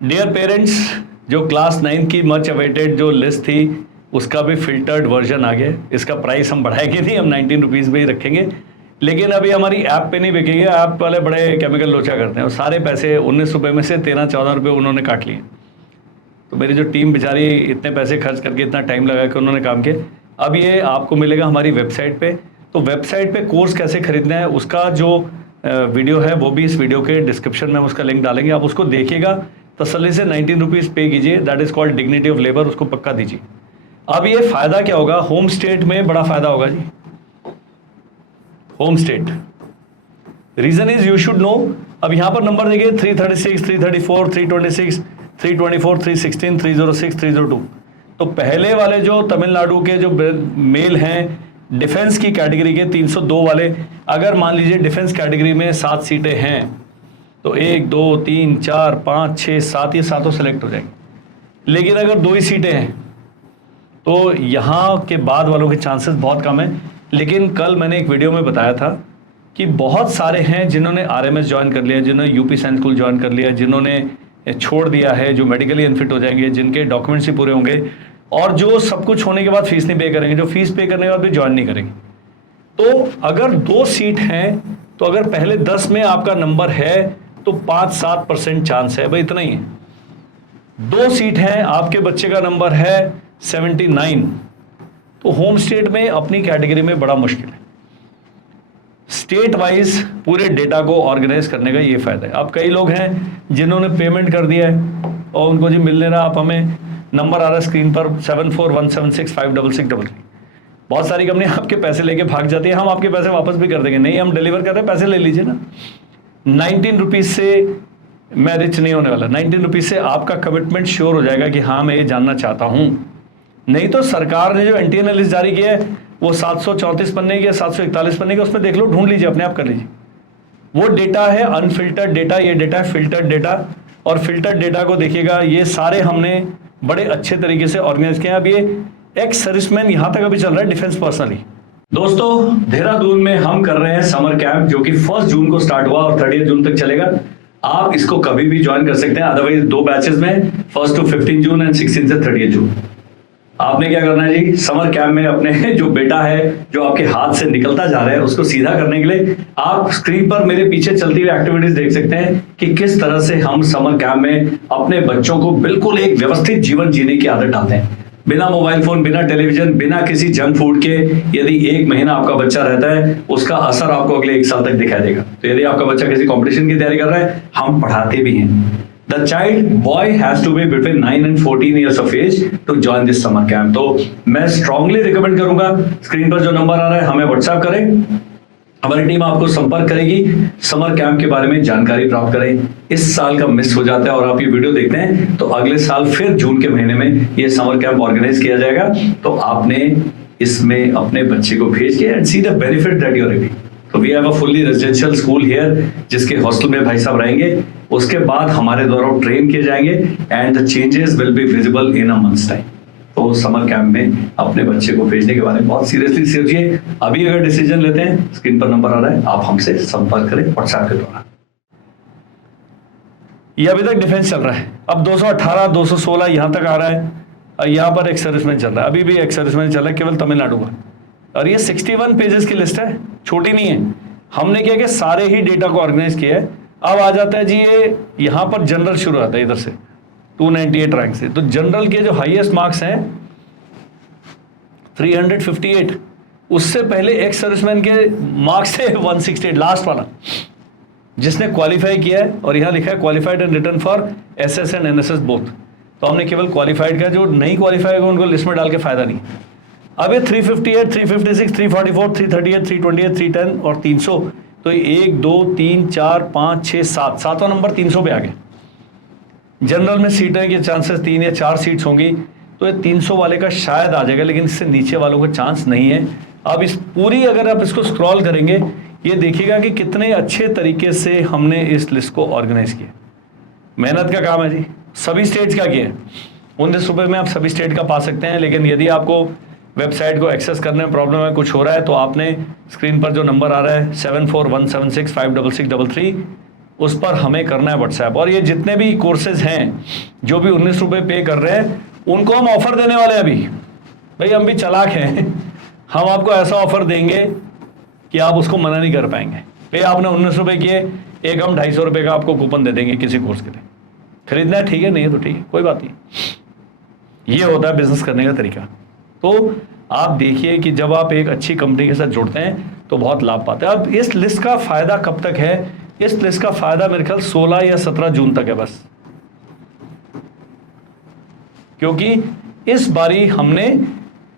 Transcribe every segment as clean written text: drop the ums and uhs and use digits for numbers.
Dear parents, जो class 9 की much awaited जो लिस्ट थी उसका भी फिल्टर्ड वर्जन आ गया। इसका प्राइस हम बढ़ाएंगे नहीं, हम 19 रुपीज़ में ही रखेंगे। लेकिन अभी हमारी ऐप पे नहीं बिकेगी। ऐप वाले बड़े केमिकल लोचा करते हैं और सारे पैसे 19 रुपये में से 13-14 रुपये उन्होंने काट लिए। तो मेरी जो टीम बेचारी इतने पैसे खर्च करके इतना टाइम लगा के उन्होंने काम किया। अब ये आपको मिलेगा हमारी वेबसाइट पे। तो वेबसाइट पे कोर्स कैसे खरीदना है उसका जो वीडियो है वो भी इस वीडियो के डिस्क्रिप्शन में उसका लिंक डालेंगे, आप उसको देखिएगा, तसल्ली से 19 रुपीज़ पे कीजिए। That is called dignity of labour, उसको पक्का दीजिए। अब ये फ़ायदा क्या होगा, होम स्टेट में बड़ा फ़ायदा होगा जी। Home state reason is you should know. अब यहाँ पर नंबर देखिए 336, 334, 326, 324, 316, 306, 302। तो पहले वाले जो तमिलनाडु के जो मेल हैं डिफेंस की कैटेगरी के 302 वाले, अगर मान लीजिए डिफेंस कैटेगरी में 7 सीटें हैं तो 1, 2, 3, 4, 5, 6, 7 ये सातों सेलेक्ट हो जाएंगे। लेकिन अगर 2 ही सीटें हैं तो यहाँ के बाद वालों के चांसेस बहुत कम हैं। लेकिन कल मैंने एक वीडियो में बताया था कि बहुत सारे हैं जिन्होंने आरएमएस ज्वाइन कर लिया, जिन्होंने यूपी साइंस स्कूल ज्वाइन कर लिया, जिन्होंने छोड़ दिया है, जो मेडिकली अनफिट हो जाएंगे, जिनके डॉक्यूमेंट्स ही पूरे होंगे और जो सब कुछ होने के बाद फीस नहीं पे करेंगे, जो फीस पे करने के बाद भी ज्वाइन नहीं करेंगे। तो अगर 2 सीट हैं तो अगर पहले 10 में आपका नंबर है तो 5-7% चांस है, भाई इतना ही है। 2 सीट हैं, आपके बच्चे का नंबर है 79, तो होम स्टेट में अपनी कैटेगरी में बड़ा मुश्किल है। स्टेट वाइज पूरे डेटा को ऑर्गेनाइज करने का ये फायदा है। अब कई लोग हैं जिन्होंने पेमेंट कर दिया है और उनको जी मिल नहीं रहा, आप हमें नंबर आ रहा है स्क्रीन पर 7417656633। बहुत सारी कंपनियां आपके पैसे लेके भाग जाती है, हम आपके पैसे वापस भी कर देंगे। नहीं, हम डिलीवर कर रहे हैं, पैसे ले लीजिए ना। 19 रुपीज़ से मैं रिच नहीं होने वाला। 19 रुपीज़ से आपका कमिटमेंट श्योर हो जाएगा कि हाँ मैं ये जानना चाहता हूँ। नहीं तो सरकार ने जो एनटीएनएल लिस्ट जारी किया है वो 734 पन्ने की, 741 पन्ने की, उसमें देख लो, ढूंढ लीजिए, अपने आप कर लीजिए। वो डेटा है अनफिल्टर्ड डेटा, ये डेटा है फिल्टर्ड डेटा। और फिल्टर्ड डेटा को देखिएगा, ये सारे हमने बड़े अच्छे तरीके से ऑर्गेनाइज किया। अब ये एक्स सर्विसमैन यहाँ तक अभी चल रहा है डिफेंस पर्सनली। दोस्तों, देहरादून में हम कर रहे हैं समर कैंप जो कि 1 जून को स्टार्ट हुआ और 30 जून तक चलेगा। आप इसको कभी भी ज्वाइन कर सकते हैं, अदरवाइज 2 बैचेस में 1 to 15 जून एंड 16 से 30 जून। आपने क्या करना है जी, समर कैंप में अपने जो बेटा है जो आपके हाथ से निकलता जा रहा है उसको सीधा करने के लिए आप स्क्रीन पर मेरे पीछे चलती हुई एक्टिविटीज देख सकते हैं कि किस तरह से हम समर कैंप में अपने बच्चों को बिल्कुल एक व्यवस्थित जीवन जीने की आदत डालते हैं, बिना मोबाइल फोन, बिना टेलीविजन, बिना किसी जंक फूड के। यदि 1 महीना आपका बच्चा रहता है उसका असर आपको अगले 1 साल तक दिखाई देगा। तो यदि आपका बच्चा किसी कंपटीशन की तैयारी कर रहा है, हम पढ़ाते भी हैं। The child boy has to be between 9 and 14 years of age to join this summer camp। तो मैं स्ट्रांगली रिकमेंड करूंगा, स्क्रीन पर जो नंबर आ रहा है हमें व्हाट्सएप करें, हमारी टीम आपको संपर्क करेगी, समर कैंप के बारे में जानकारी प्राप्त करें। इस साल का मिस हो जाता है और आप ये वीडियो देखते हैं तो अगले साल फिर जून के महीने में ये समर कैंप ऑर्गेनाइज किया जाएगा। तो आपने इसमें अपने बच्चे को भेज के and see the benefit that you are receiving. तो we have a fully residential school here, जिसके हॉस्टल में भाई साहब रहेंगे। उसके बाद हमारे द्वारा ट्रेन किए जाएंगे and the changes will be visible in a months time. तो समर कैंप में अपने बच्चे को भेजने के बारे में बहुत सीरियसली सोचिए। अभी अगर डिसीजन लेते हैं, स्क्रीन पर नंबर आ रहा है, आप हमसे संपर्क करें व्हाट्सएप के द्वारा। ये अभी तक डिफेंस चल रहा है, अब 218, 216 यहाँ तक आ रहा है। यहाँ पर एक सर्विसमैन चल रहा है, अभी भी एक सर्विसमैन चल रहा है केवल तमिलनाडु का। और ये 61 पेजेस की लिस्ट है, छोटी नहीं है। हमने क्या कि सारे ही डेटा को ऑर्गेनाइज किया है। अब आ जाता है जी ये यहाँ पर जनरल शुरू आता है इधर से 298 रैंक से। तो जनरल के जो हाईएस्ट मार्क्स हैं 358, उससे पहले एक्स सर्विसमैन के मार्क्स थे 168, लास्ट वाला जिसने क्वालिफाई किया है। और यहाँ लिखा है qualified and return for SS and NSS both. तो हमने केवल क्वालिफाइड का, जो नहीं क्वालिफाई होगा उनको लिस्ट में डाल के फायदा नहीं। अब ये 358, 356, 344, 338, 328, 310 और 300। तो 1, 2, 3, 4, 5, 6, 7, सातों नंबर 300 पे आ गए। जनरल में सीटें के चांसेस 3 या 4 सीट्स होंगी, तो ये 300 वाले का शायद आ जाएगा, लेकिन इससे नीचे वालों का चांस नहीं है। अब इस पूरी अगर आप इसको स्क्रॉल करेंगे, ये देखिएगा कि कितने अच्छे तरीके से हमने इस लिस्ट को ऑर्गेनाइज किया। मेहनत का काम है जी, सभी स्टेट्स का किया है। 19 रुपये में आप सभी स्टेट का पा सकते हैं। लेकिन यदि आपको वेबसाइट को एक्सेस करने में प्रॉब्लम है, कुछ हो रहा है, तो आपने स्क्रीन पर जो नंबर आ रहा है 7417656633, उस पर हमें करना है व्हाट्सएप। और ये जितने भी कोर्सेज हैं जो भी 19 रुपये पे कर रहे हैं उनको हम ऑफर देने वाले हैं अभी। भाई हम भी चालाक हैं, हम आपको ऐसा ऑफर देंगे कि आप उसको मना नहीं कर पाएंगे। भाई आपने 19 रुपये किए, एक हम 250 रुपये का आपको कूपन दे देंगे किसी कोर्स के लिए। खरीदना है ठीक है, नहीं है तो ठीक है, कोई बात नहीं। ये होता है बिजनेस करने का तरीका। तो आप देखिए कि जब आप एक अच्छी कंपनी के साथ जुड़ते हैं तो बहुत लाभ पाते हैं। अब इस लिस्ट का फायदा कब तक है? इस लिस्ट का फायदा मेरे ख्याल 16 या 17 जून तक है बस, क्योंकि इस बारी हमने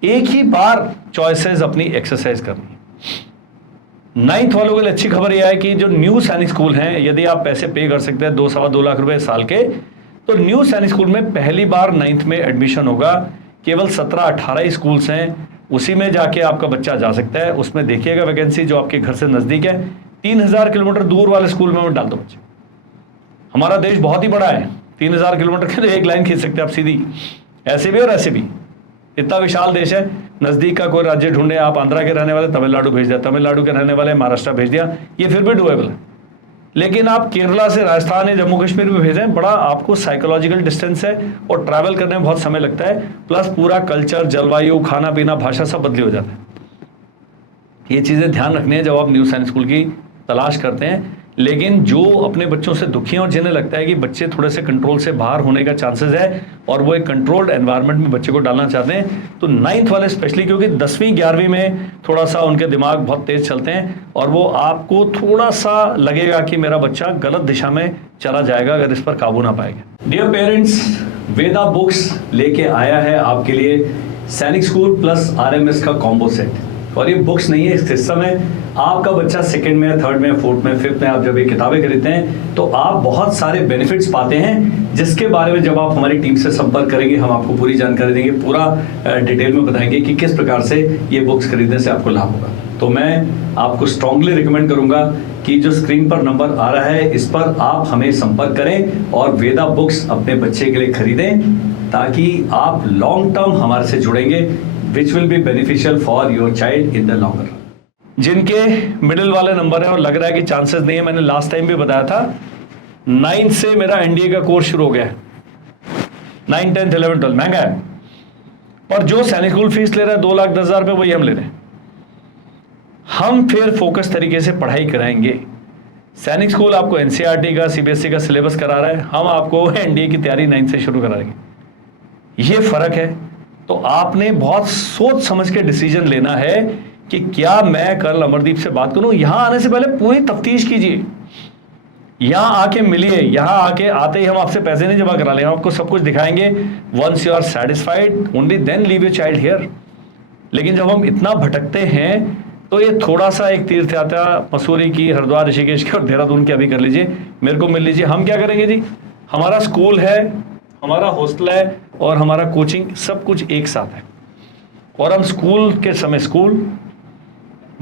एक ही बार चॉइसेस अपनी एक्सरसाइज करनी है। 9th वालों के लिए अच्छी खबर यह है कि जो न्यू सैनिक स्कूल हैं, यदि आप पैसे पे कर सकते हैं 2-2.25 लाख रुपए साल के, तो न्यू सैनिक स्कूल में पहली बार 9th में एडमिशन होगा। केवल 17-18 स्कूल्स हैं, उसी में जाके आपका बच्चा जा सकता है। उसमें देखिएगा वैकेंसी जो आपके घर से नजदीक है। 3000 किलोमीटर दूर वाले स्कूल में मत डाल दो बच्चे। हमारा देश बहुत ही बड़ा है, 3000 किलोमीटर के तो एक लाइन खींच सकते हैं आप सीधी, ऐसे भी और ऐसे भी। इतना विशाल देश है। नजदीक का कोई राज्य ढूंढे, आप आंध्रा के रहने वाले तमिलनाडु भेज दिया, तमिलनाडु के रहने वाले महाराष्ट्र भेज दिया, ये फिर भी डुएबल है। लेकिन आप केरला से राजस्थान या जम्मू कश्मीर में भेजें, बड़ा आपको साइकोलॉजिकल डिस्टेंस है और ट्रैवल करने में बहुत समय लगता है। प्लस पूरा कल्चर, जलवायु, खाना पीना, भाषा सब बदली हो जाता है। ये चीज़ें ध्यान रखनी है जब आप न्यू सैनिक स्कूल की तलाश करते हैं। लेकिन जो अपने बच्चों से दुखी हैं और जिन्हें लगता है कि बच्चे थोड़े से कंट्रोल से बाहर होने का चांसेस है और वो एक कंट्रोल्ड एनवायरनमेंट में बच्चे को डालना चाहते हैं, तो 9th वाले स्पेशली, क्योंकि 10वीं 11वीं में थोड़ा सा उनके दिमाग बहुत तेज चलते हैं और वो आपको थोड़ा सा लगेगा कि मेरा बच्चा गलत दिशा में चला जाएगा अगर इस पर काबू ना पाएगा। डियर पेरेंट्स, वेदा बुक्स लेके आया है आपके लिए सैनिक स्कूल प्लस RMS का कॉम्बो सेट। और ये बुक्स नहीं है, इस सिस्टम में आपका बच्चा 2nd में, 3rd में, 4th में, 5th में आप जब ये किताबें खरीदते हैं तो आप बहुत सारे बेनिफिट्स पाते हैं, जिसके बारे में जब आप हमारी टीम से संपर्क करेंगे हम आपको पूरी जानकारी देंगे, पूरा डिटेल में बताएंगे कि किस प्रकार से ये बुक्स खरीदने से आपको लाभ होगा। तो मैं आपको स्ट्रांगली रिकमेंड करूंगा कि जो स्क्रीन पर नंबर आ रहा है इस पर आप हमें संपर्क करें और वेदा बुक्स अपने बच्चे के लिए खरीदें, ताकि आप लॉन्ग टर्म हमारे से जुड़ेंगे, which will be beneficial for your child in the longer run। जिनके मिडिल वाले नंबर है और लग रहा है कि चांसेस नहीं है, मैंने लास्ट टाइम भी बताया था 9th से मेरा NDA का कोर्स शुरू हो गया है। 9, 10, 11, 12 महंगा है, और जो सैनिक स्कूल फीस ले रहा है 2,10,000 रुपये वही हम ले रहे हैं। हम फिर फोकस तरीके से पढ़ाई कराएंगे। सैनिक स्कूल आपको NCERT का, CBSE का सिलेबस करा रहा है, हम आपको NDA की तैयारी 9th से शुरू कराएंगे। ये फर्क है। तो आपने बहुत सोच समझ के डिसीजन लेना है कि क्या मैं कल अमरदीप से बात करूं। यहां आने से पहले पूरी तफ्तीश कीजिए, यहां आके मिलिए, यहां आके आते ही हम आपसे पैसे नहीं जमा करा लेंगे, आपको सब कुछ दिखाएंगे। Once you are satisfied only then leave your child here. लेकिन जब हम इतना भटकते हैं तो ये थोड़ा सा एक तीर्थ यात्रा मसूरी की, हरिद्वार, ऋषिकेश की और देहरादून की अभी कर लीजिए, मेरे को मिल लीजिए। हम क्या करेंगे जी, हमारा स्कूल है, हमारा हॉस्टल है और हमारा कोचिंग सब कुछ एक साथ है। और हम स्कूल के समय स्कूल,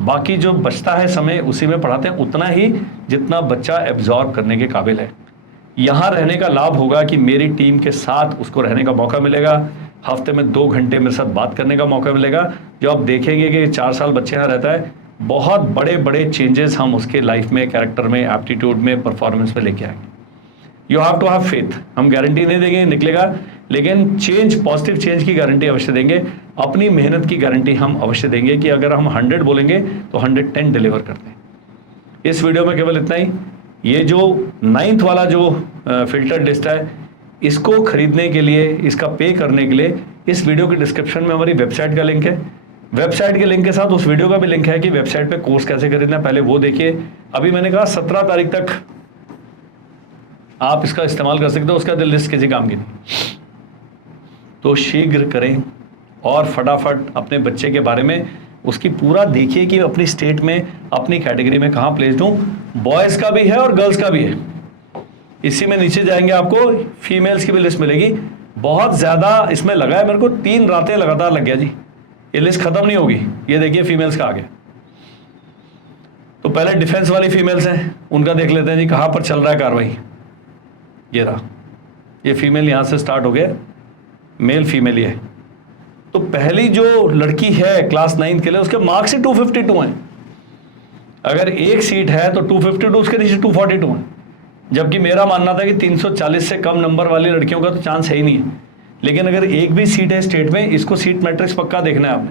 बाकी जो बचता है समय उसी में पढ़ाते हैं, उतना ही जितना बच्चा एब्जॉर्ब करने के काबिल है। यहाँ रहने का लाभ होगा कि मेरी टीम के साथ उसको रहने का मौका मिलेगा, हफ्ते में 2 घंटे मेरे साथ बात करने का मौका मिलेगा। जो आप देखेंगे कि 4 साल बच्चे यहाँ रहता है, बहुत बड़े बड़े चेंजेस हम उसके लाइफ में, कैरेक्टर में, एप्टीट्यूड में, परफॉर्मेंस में लेके आएंगे। You have to have faith. हम गारंटी नहीं देंगे निकलेगा, लेकिन चेंज, पॉजिटिव चेंज की गारंटी अवश्य देंगे। अपनी मेहनत की गारंटी हम अवश्य देंगे कि अगर हम 100 बोलेंगे तो 110 डिलीवर करते हैं। इस वीडियो में केवल इतना ही। ये जो 9th वाला जो फिल्टर लिस्ट है, इसको खरीदने के लिए, इसका पे करने के लिए इस वीडियो के डिस्क्रिप्शन में हमारी वेबसाइट का लिंक है। वेबसाइट के लिंक के साथ उस वीडियो का भी लिंक है कि वेबसाइट पे कोर्स कैसे खरीदना है, पहले वो देखिए। अभी मैंने कहा 17 तारीख तक आप इसका इस्तेमाल कर सकते हो, उसका दिल लिस्ट किसी काम की नहीं। तो शीघ्र करें और फटाफट अपने बच्चे के बारे में उसकी पूरा देखिए कि अपनी स्टेट में, अपनी कैटेगरी में कहाँ प्लेस्ड हूँ। बॉयज़ का भी है और गर्ल्स का भी है। इसी में नीचे जाएंगे आपको फीमेल्स की भी लिस्ट मिलेगी। बहुत ज़्यादा इसमें लगा है, मेरे को 3 रातें लगातार लग गया जी, ये लिस्ट खत्म नहीं होगी। ये देखिए फीमेल्स का आ गया। तो पहले डिफेंस वाली फीमेल्स हैं, उनका देख लेते हैं जी कहाँ पर चल रहा है कार्रवाई। ये रहा, ये फीमेल यहाँ से स्टार्ट हो गया, मेल फीमेल ये। तो पहली जो लड़की है क्लास 9 के लिए, उसके मार्क्स ही 252 हैं। अगर एक सीट है तो 252, उसके नीचे 242 हैं। जबकि मेरा मानना था कि 340 से कम नंबर वाली लड़कियों का तो चांस है ही नहीं है। लेकिन अगर एक भी सीट है स्टेट में, इसको सीट मैट्रिक्स पक्का देखना है आपने।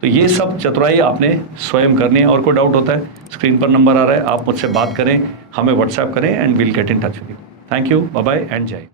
तो ये सब चतुराई आपने स्वयं करनी है। और कोई डाउट होता है, स्क्रीन पर नंबर आ रहा है, आप मुझसे बात करें, हमें व्हाट्सएप करें and will get in touch with you. Thank you, bye bye and जय।